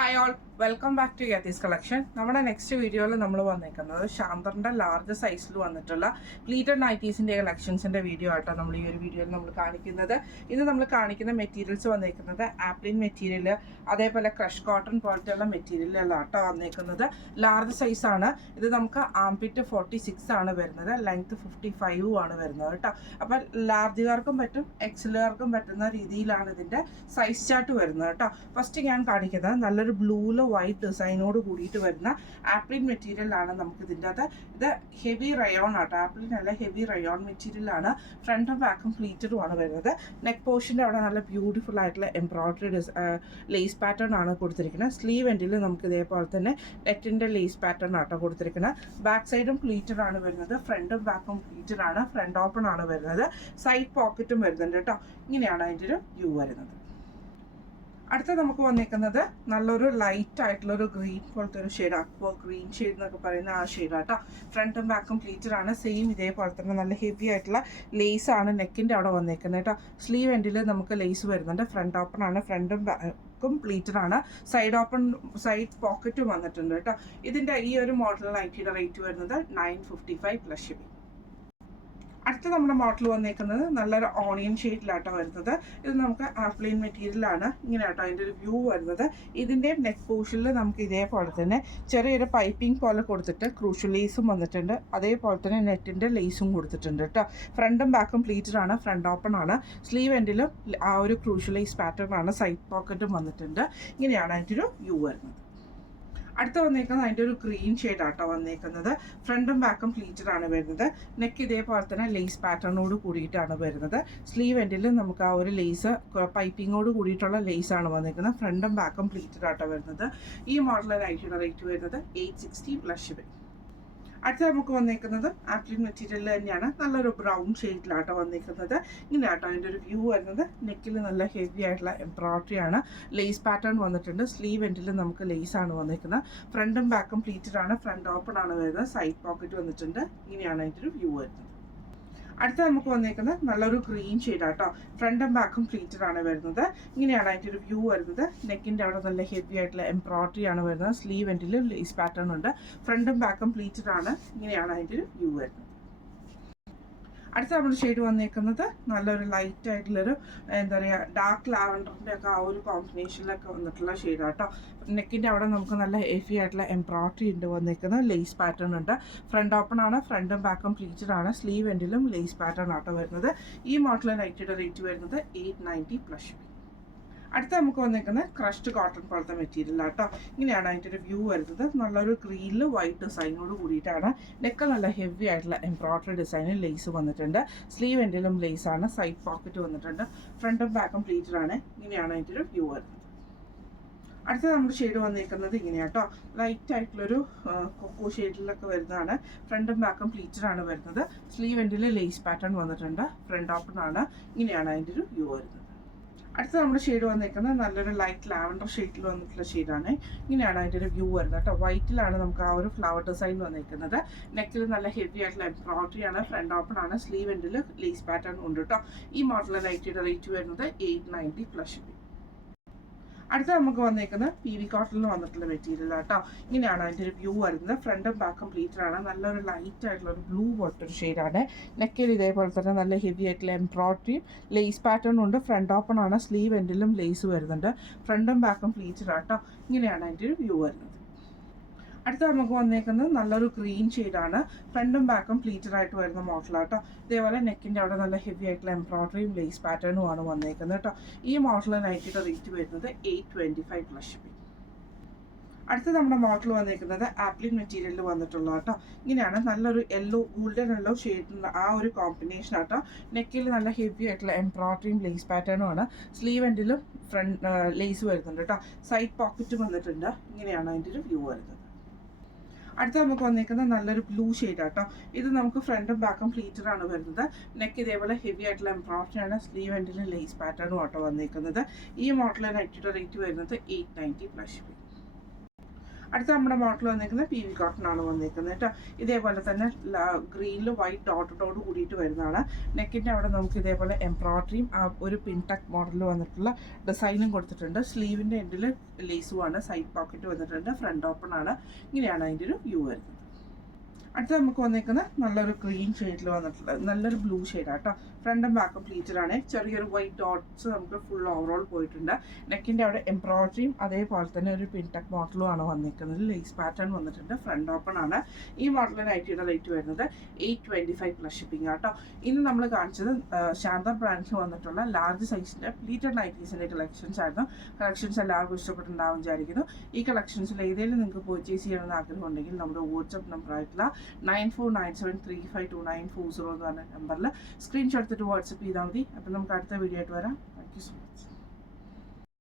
Hi all, welcome back to യത്തീസ് collection. നമ്മുടെ next വീഡിയോയിൽ നമ്മൾ വന്നേക്കുന്നത് ഷാന്തറിൻ്റെ ലാർജ് സൈസിൽ വന്നിട്ടുള്ള പ്ലീറ്റഡ് നൈറ്റീസിൻ്റെ കളക്ഷൻസിൻ്റെ വീഡിയോ ആയിട്ടോ നമ്മൾ ഈ ഒരു വീഡിയോയിൽ നമ്മൾ കാണിക്കുന്നത്. ഇന്ന് നമ്മൾ കാണിക്കുന്ന മെറ്റീരിയൽസ് വന്നേക്കുന്നത് ആപ്ലിൻ മെറ്റീരിയൽ, അതേപോലെ ക്രഷ് കോട്ടൺ പോലത്തെയുള്ള മെറ്റീരിയലുകളാട്ടോ വന്നേക്കുന്നത്. ലാർജ് സൈസാണ് ഇത്. നമുക്ക് ആംപിറ്റ് 46 ആണ് വരുന്നത്, ലെങ്ത് 55 ആണ് വരുന്നത് കേട്ടോ. അപ്പോൾ ലാർജുകാർക്കും പറ്റും എക്സലുകാർക്കും പറ്റുന്ന രീതിയിലാണ് ഇതിൻ്റെ സൈസ് ചാർട്ട് വരുന്നത് കേട്ടോ. ഫസ്റ്റ് ഞാൻ കാണിക്കുന്നത് നല്ലൊരു ബ്ലൂവിൽ വൈറ്റ് ഡിസൈനോട് കൂടിയിട്ട് വരുന്ന ആപ്ലിൻ മെറ്റീരിയലാണ്. നമുക്ക് ഇതിൻ്റെ അകത്ത് ഇത് ഹെവി റയോൺ ആട്ടോ. ആപ്ലിൻ അല്ല, ഹെവി റയോൺ മെറ്റീരിയലാണ്. ഫ്രണ്ടും ബാക്കും പ്ലീറ്റഡുമാണ് വരുന്നത്. നെക്ക് പോർഷൻ്റെ അവിടെ നല്ല ബ്യൂട്ടിഫുൾ ആയിട്ടുള്ള എംബ്രോയിഡറി ലേസ് പാറ്റേൺ ആണ് കൊടുത്തിരിക്കുന്നത്. സ്ലീവ് എൻഡിൽ നമുക്ക് ഇതേപോലെ തന്നെ നെറ്റിൻ്റെ ലേസ് പാറ്റേൺ ആട്ടോ കൊടുത്തിരിക്കുന്നത്. ബാക്ക് സൈഡും പ്ലീറ്റഡ് ആണ് വരുന്നത്, ഫ്രണ്ടും ബാക്കും പ്ലീറ്റഡ് ആണ്. ഫ്രണ്ട് ഓപ്പൺ ആണ് വരുന്നത്, സൈഡ് പോക്കറ്റും വരുന്നുണ്ട് കേട്ടോ. ഇങ്ങനെയാണ് അതിൻ്റെ ഒരു വ്യൂ വരുന്നത്. അടുത്ത നമുക്ക് വന്നിരിക്കുന്നത് നല്ലൊരു ലൈറ്റ് ആയിട്ടുള്ളൊരു ഗ്രീൻ പോലത്തെ ഒരു ഷെയ്ഡ്, അക്വ ഗ്രീൻ ഷെയ്ഡ് എന്നൊക്കെ പറയുന്ന ആ ഷെയ്ഡാട്ടോ. ഫ്രണ്ടും ബാക്കും പ്ലീറ്റഡ് ആണ്. സെയിം ഇതേപോലെ തന്നെ നല്ല ഹെവി ആയിട്ടുള്ള ലേസ് ആണ് നെക്കിൻ്റെ അവിടെ വന്നിരിക്കുന്നത് കേട്ടോ. സ്ലീവ് എൻഡിൽ നമുക്ക് ലേസ് വരുന്നുണ്ട്. ഫ്രണ്ട് ഓപ്പൺ ആണ്, ഫ്രണ്ടും ബാക്കും പ്ലീറ്റഡ് ആണ്. സൈഡ് ഓപ്പൺ, സൈഡ് പോക്കറ്റും വന്നിട്ടുണ്ട് കേട്ടോ. ഇതിൻ്റെ ഈ ഒരു മോഡൽ നൈറ്റിയുടെ റേറ്റ് വരുന്നത് 955 പ്ലസ് ഷിപ്പിംഗ്. അടുത്ത നമ്മുടെ മോഡൽ വന്നേക്കുന്നത് നല്ലൊരു ഓണിയൻ ഷെയ്ഡിലാട്ടോ വരുന്നത്. ഇത് നമുക്ക് ആപ്ലിൻ മെറ്റീരിയലാണ്. ഇങ്ങനെ ആട്ടോ അതിൻ്റെ ഒരു വ്യൂ വരുന്നത്. ഇതിൻ്റെ നെക്ക് പോർഷനിൽ നമുക്ക് ഇതേപോലെ തന്നെ ചെറിയൊരു പൈപ്പിംഗ് പോലെ കൊടുത്തിട്ട് ക്രൂഷ്യൽ ലേസും വന്നിട്ടുണ്ട്. അതേപോലെ തന്നെ നെറ്റിൻ്റെ ലേസും കൊടുത്തിട്ടുണ്ട് കേട്ടോ. ഫ്രണ്ടും ബാക്കും പ്ലീറ്റഡ് ആണ്, ഫ്രണ്ട് ഓപ്പൺ ആണ്. സ്ലീവ് എൻഡിലും ആ ഒരു ക്രൂഷ്യൽ ലേസ് പാറ്റേൺ ആണ്. സൈഡ് പോക്കറ്റും വന്നിട്ടുണ്ട്. ഇങ്ങനെയാണ് അതിൻ്റെ ഒരു വ്യൂ വരുന്നത്. അടുത്ത വന്നേക്കുന്നത് അതിൻ്റെ ഒരു ഗ്രീൻ ഷെയ്ഡാട്ടോ വന്നേക്കുന്നത്. ഫ്രണ്ടും ബാക്കും പ്ലീറ്റഡ് ആണ് വരുന്നത്. നെക്ക് ഇതേപോലെ തന്നെ ലേസ് പാറ്റേണോട് കൂടിയിട്ടാണ് വരുന്നത്. സ്ലീവ് എൻഡിൽ നമുക്ക് ആ ഒരു ലേസ് പൈപ്പിങ്ങോട് കൂടിയിട്ടുള്ള ലേസാണ് വന്നേക്കുന്നത്. ഫ്രണ്ടും ബാക്കും പ്ലീറ്റഡ് ആട്ടോ വരുന്നത്. ഈ മോഡലിൻ്റെ നൈറ്റിയുടെ റേറ്റ് വരുന്നത് 860 പ്ലസ് ഷിപ്പിംഗ്. അടുത്ത നമുക്ക് വന്നേക്കുന്നത് ആപ്ലിൻ മെറ്റീരിയൽ തന്നെയാണ്. നല്ലൊരു ബ്രൗൺ ഷെയ്ഡിലാട്ടോ വന്നേക്കുന്നത്. ഇങ്ങനെ ആട്ടോ അതിൻ്റെ ഒരു വ്യൂ വരുന്നത്. നെക്കിൽ നല്ല ഹെവി ആയിട്ടുള്ള എംബ്രോയിഡറി ആണ്. ലേസ് പാറ്റേൺ വന്നിട്ടുണ്ട്. സ്ലീവ് എൻഡിൽ നമുക്ക് ലേസാണ് വന്നേക്കുന്നത്. ഫ്രണ്ടും ബാക്കും പ്ലീറ്റഡ് ആണ്. ഫ്രണ്ട് ഓപ്പൺ ആണ് വരുന്നത്. സൈഡ് പോക്കറ്റ് വന്നിട്ടുണ്ട്. ഇങ്ങനെയാണ് അതിൻ്റെ ഒരു വ്യൂ വരുന്നത്. അടുത്ത നമുക്ക് വന്നേക്കുന്നത് നല്ലൊരു ഗ്രീൻ ഷെയ്ഡാട്ടോ. ഫ്രണ്ടും ബാക്കും പ്ലീറ്റഡ് ആണ് വരുന്നത്. ഇങ്ങനെയാണ് അതിൻ്റെ ഒരു വ്യൂ വരുന്നത്. നെക്കിൻ്റെ അവിടെ നല്ല ഹെവി ആയിട്ടുള്ള എംബ്രോയിഡറി ആണ് വരുന്നത്. സ്ലീവ് എൻഡിൽ ലേസ് പാറ്റേൺ ഉണ്ട്. ഫ്രണ്ടും ബാക്കും പ്ലീറ്റഡ് ആണ്. ഇങ്ങനെയാണ് അതിൻ്റെ ഒരു വ്യൂ വരുന്നത്. അടുത്ത നമ്മുടെ ഷെയ്ഡ് വന്നേക്കുന്നത് നല്ലൊരു ലൈറ്റ് ആയിട്ടുള്ളൊരു എന്താ പറയുക ഡാർക്ക് ലാവൻഡറിൻ്റെ ഒക്കെ ആ ഒരു കോമ്പിനേഷനിലൊക്കെ വന്നിട്ടുള്ള ഷെയ്ഡാട്ടോ. നെക്കിൻ്റെ അവിടെ നമുക്ക് നല്ല ഹെവി ആയിട്ടുള്ള എംബ്രോയിഡറി ഉണ്ട് വന്നേക്കുന്നത്. ലേസ് പാറ്റേൺ ഉണ്ട്. ഫ്രണ്ട് ഓപ്പൺ ആണ്, ഫ്രണ്ടും ബാക്കും പ്ലീറ്റഡ് ആണ്. സ്ലീവ് എൻഡിലും ലേസ് പാറ്റേൺ ആട്ടോ വരുന്നത്. ഈ മോഡൽ നൈറ്റിയുടെ റേറ്റ് വരുന്നത് 890 പ്ലസ്. അടുത്ത നമുക്ക് വന്നിരിക്കുന്നത് ക്രഷ്ഡ് കോട്ടൺ പോലത്തെ മെറ്റീരിയൽ ആട്ടോ. ഇങ്ങനെയാണ് അതിൻ്റെ ഒരു വ്യൂ വരുന്നത്. നല്ലൊരു ഗ്രീനിൽ വൈറ്റ് ഡിസൈനോട് കൂടിയിട്ടാണ്. നെക്ക് നല്ല ഹെവി ആയിട്ടുള്ള എംബ്രോയിഡറി ഡിസൈനിൽ ലേസ് വന്നിട്ടുണ്ട്. സ്ലീവ് എൻഡിലും ലേസാണ്. സൈഡ് പോക്കറ്റ് വന്നിട്ടുണ്ട്. ഫ്രണ്ടും ബാക്കും പ്ലീറ്റഡ് ആണ്. ഇങ്ങനെയാണ് അതിൻ്റെ ഒരു വ്യൂ വരുന്നത്. അടുത്ത നമ്മുടെ ഷെയ്ഡ് വന്നിരിക്കുന്നത് ഇങ്ങനെയാട്ടോ. ലൈറ്റ് ആയിട്ടുള്ളൊരു കൊക്കോ ഷെയ്ഡിലൊക്കെ വരുന്നതാണ്. ഫ്രണ്ടും ബാക്കും പ്ലീറ്റഡ് ആണ് വരുന്നത്. സ്ലീവ് എൻഡിൽ ലേസ് പാറ്റേൺ വന്നിട്ടുണ്ട്. ഫ്രണ്ട് ഓപ്പൺ ആണ്. ഇങ്ങനെയാണ് അതിൻ്റെ ഒരു വ്യൂ വരുന്നത്. അടുത്ത നമ്മുടെ ഷെയ്ഡ് വന്നിരിക്കുന്നത് നല്ലൊരു ലൈറ്റ് ലാവൻഡർ ഷെയ്ഡിൽ വന്നിട്ടുള്ള ഷെയ്ഡാണ്. ഇങ്ങനെയാണ് അതിൻ്റെ ഒരു വ്യൂ വരുന്നത് കേട്ടോ. വൈറ്റിലാണ് നമുക്ക് ആ ഒരു ഫ്ലവർ ഡിസൈൻ വന്നിരിക്കുന്നത്. നെക്കിൽ നല്ല ഹെവി ആയിട്ടുള്ള എംബ്രോയിഡറി ആണ്. ഫ്രണ്ട് ഓപ്പൺ ആണ്. സ്ലീവ് എൻഡിൽ ലേസ് പാറ്റേൺ ഉണ്ട് കേട്ടോ. ഈ മോഡലിലെ നൈറ്റിയുടെ റേറ്റ് വരുന്നത് 890 പ്ലസ് ഷിപ്പിംഗ്. അടുത്ത നമുക്ക് വന്നേക്കുന്നത് PV കോട്ടണിൽ വന്നിട്ടുള്ള മെറ്റീരിയൽ ആട്ടോ. ഇങ്ങനെയാണ് അതിൻ്റെ ഒരു വ്യൂ വരുന്നത്. ഫ്രണ്ടും ബാക്കും പ്ലീറ്റഡ് ആണ്. നല്ലൊരു ലൈറ്റ് ആയിട്ടുള്ള ഒരു ബ്ലൂ പോലത്തൊരു ഷെയ്ഡാണ്. നെക്കിൽ ഇതേപോലെ തന്നെ നല്ല ഹെവി ആയിട്ടുള്ള എംബ്രോയിഡറിയും ലേസ് പാറ്റേൺ ഉണ്ട്. ഫ്രണ്ട് ഓപ്പൺ ആണ്. സ്ലീവ് എൻഡിലും ലേസ് വരുന്നുണ്ട്. ഫ്രണ്ടും ബാക്കും പ്ലീറ്റഡ് ആട്ടോ. ഇങ്ങനെയാണ് അതിൻ്റെ ഒരു വ്യൂ വരുന്നത്. അടുത്ത നമുക്ക് വന്നേക്കുന്നത് നല്ലൊരു ഗ്രീൻ ഷെയ്ഡാണ്. ഫ്രണ്ടും ബാക്കും പ്ലീറ്റഡ് ആയിട്ട് വരുന്ന മോഡലാട്ടോ. ഇതേപോലെ നെക്കിൻ്റെ അവിടെ നല്ല ഹെവി ആയിട്ടുള്ള എംബ്രോയിഡറിയും ലേസ് പാറ്റേണും ആണ് വന്നേക്കുന്നത് കേട്ടോ. ഈ മോഡൽ നൈറ്റിയുടെ റേറ്റ് വരുന്നത് 825 പ്ലസ് ഷിപ്പിംഗ്. അടുത്ത നമ്മുടെ മോഡൽ വന്നിരിക്കുന്നത് ആപ്ലിൻ മെറ്റീരിയലിൽ വന്നിട്ടുള്ള കേട്ടോ. ഇങ്ങനെയാണ് നല്ലൊരു ഗോൾഡൻ യെല്ലോ ഷെയ്ഡിലുള്ള ആ ഒരു കോമ്പിനേഷൻ ആട്ടോ. നെക്കിൽ നല്ല ഹെവി ആയിട്ടുള്ള എംബ്രോയിഡറിയും ലേസ് പാറ്റേണും ആണ്. സ്ലീവ് എൻഡിലും ഫ്രണ്ട് ലേസ് വരുന്നുണ്ട് കേട്ടോ. സൈഡ് പോക്കറ്റും വന്നിട്ടുണ്ട്. ഇങ്ങനെയാണ് അതിൻ്റെ ഒരു വ്യൂ വരുന്നത്. അടുത്ത നമുക്ക് വന്നിരിക്കുന്നത് നല്ലൊരു ബ്ലൂ ഷെയ്ഡ് ആട്ടോ. ഇത് നമുക്ക് ഫ്രണ്ടും ബാക്കും പ്ലീറ്റഡ് ആണ് വരുന്നത്. നെക്ക് ഇതേപോലെ ഹെവി ആയിട്ടുള്ള എംബ്രോയിഡറി ആണ്. സ്ലീവ് എൻഡിൽ ലേസ് പാറ്റേണും ആട്ടോ വന്നിരിക്കുന്നത്. ഈ മോഡലിലെ നൈറ്റിയുടെ റേറ്റ് വരുന്നത് 890 പ്ലസ് ഷിപ്പിംഗ്. അടുത്ത നമ്മുടെ മോഡൽ വന്നിരിക്കുന്നത് PV കോട്ടൺ ആണ് വന്നിരിക്കുന്നത് കേട്ടോ. ഇതേപോലെ തന്നെ ഗ്രീനിൽ വൈറ്റ് ഡോട്ടോട് കൂടിയിട്ട് വരുന്നതാണ്. നെക്കിൻ്റെ അവിടെ നമുക്ക് ഇതേപോലെ എംബ്രോയിഡറിയും ഒരു പിൻടക്ക് മോഡലിൽ വന്നിട്ടുള്ള ഡിസൈനും കൊടുത്തിട്ടുണ്ട്. സ്ലീവിൻ്റെ എൻഡിൽ ലേസുമാണ്, സൈഡ് പോക്കറ്റ് വന്നിട്ടുണ്ട്, ഫ്രണ്ട് ഓപ്പൺ ആണ്. ഇങ്ങനെയാണ് അതിൻ്റെ ഒരു വ്യൂ വരുന്നത്. അടുത്ത നമുക്ക് വന്നിരിക്കുന്നത് നല്ലൊരു ഗ്രീൻ ഷെയ്ഡിൽ വന്നിട്ടുള്ള നല്ലൊരു ബ്ലൂ ഷെയ്ഡാണ് കേട്ടോ. ഫ്രണ്ടും ബാക്കും പ്ലീറ്റഡ് ആണ്. ചെറിയൊരു വൈറ്റ് ഡോട്ട്സ് നമുക്ക് ഫുൾ ഓവറോൾ പോയിട്ടുണ്ട്. നെക്കിൻ്റെ അവിടെ എംബ്രോയിഡറിയും അതേപോലെ തന്നെ ഒരു പിൻടക്ക് മോഡലും ആണ് വന്നിരിക്കുന്നത്. ലേസ് പാറ്റേൺ വന്നിട്ടുണ്ട്, ഫ്രണ്ട് ഓപ്പൺ ആണ്. ഈ മോഡലിന് നൈറ്റിയുടെ റേറ്റ് വരുന്നത് 825 പ്ലസ് ഷിപ്പിംഗ് ആട്ടോ. ഇന്ന് നമ്മൾ കാണിച്ചത് ശാന്തർ ബ്രാൻഡിൽ വന്നിട്ടുള്ള ലാർജ് സൈസിൻ്റെ പ്ലീറ്റഡ് നൈറ്റീസിൻ്റെ കളക്ഷൻസ് ആയിരുന്നു. കളക്ഷൻസ് എല്ലാവർക്കും ഇഷ്ടപ്പെട്ടുണ്ടാവും വിചാരിക്കുന്നു. ഈ കളക്ഷൻസിൽ ഏതെങ്കിലും നിങ്ങൾക്ക് പർച്ചേസ് ചെയ്യണമെന്ന് ആഗ്രഹം ഉണ്ടെങ്കിൽ നമ്മുടെ വാട്സപ്പ് നമ്പർ ആയിട്ടുള്ള 9497352940 എന്ന് പറഞ്ഞ നമ്പറിൽ സ്ക്രീൻഷോട്ട് എടുത്തിട്ട് വാട്സപ്പ് ചെയ്താൽ മതി. അപ്പം നമുക്ക് അടുത്ത വീഡിയോ ആയിട്ട് വരാം. Thank you so much.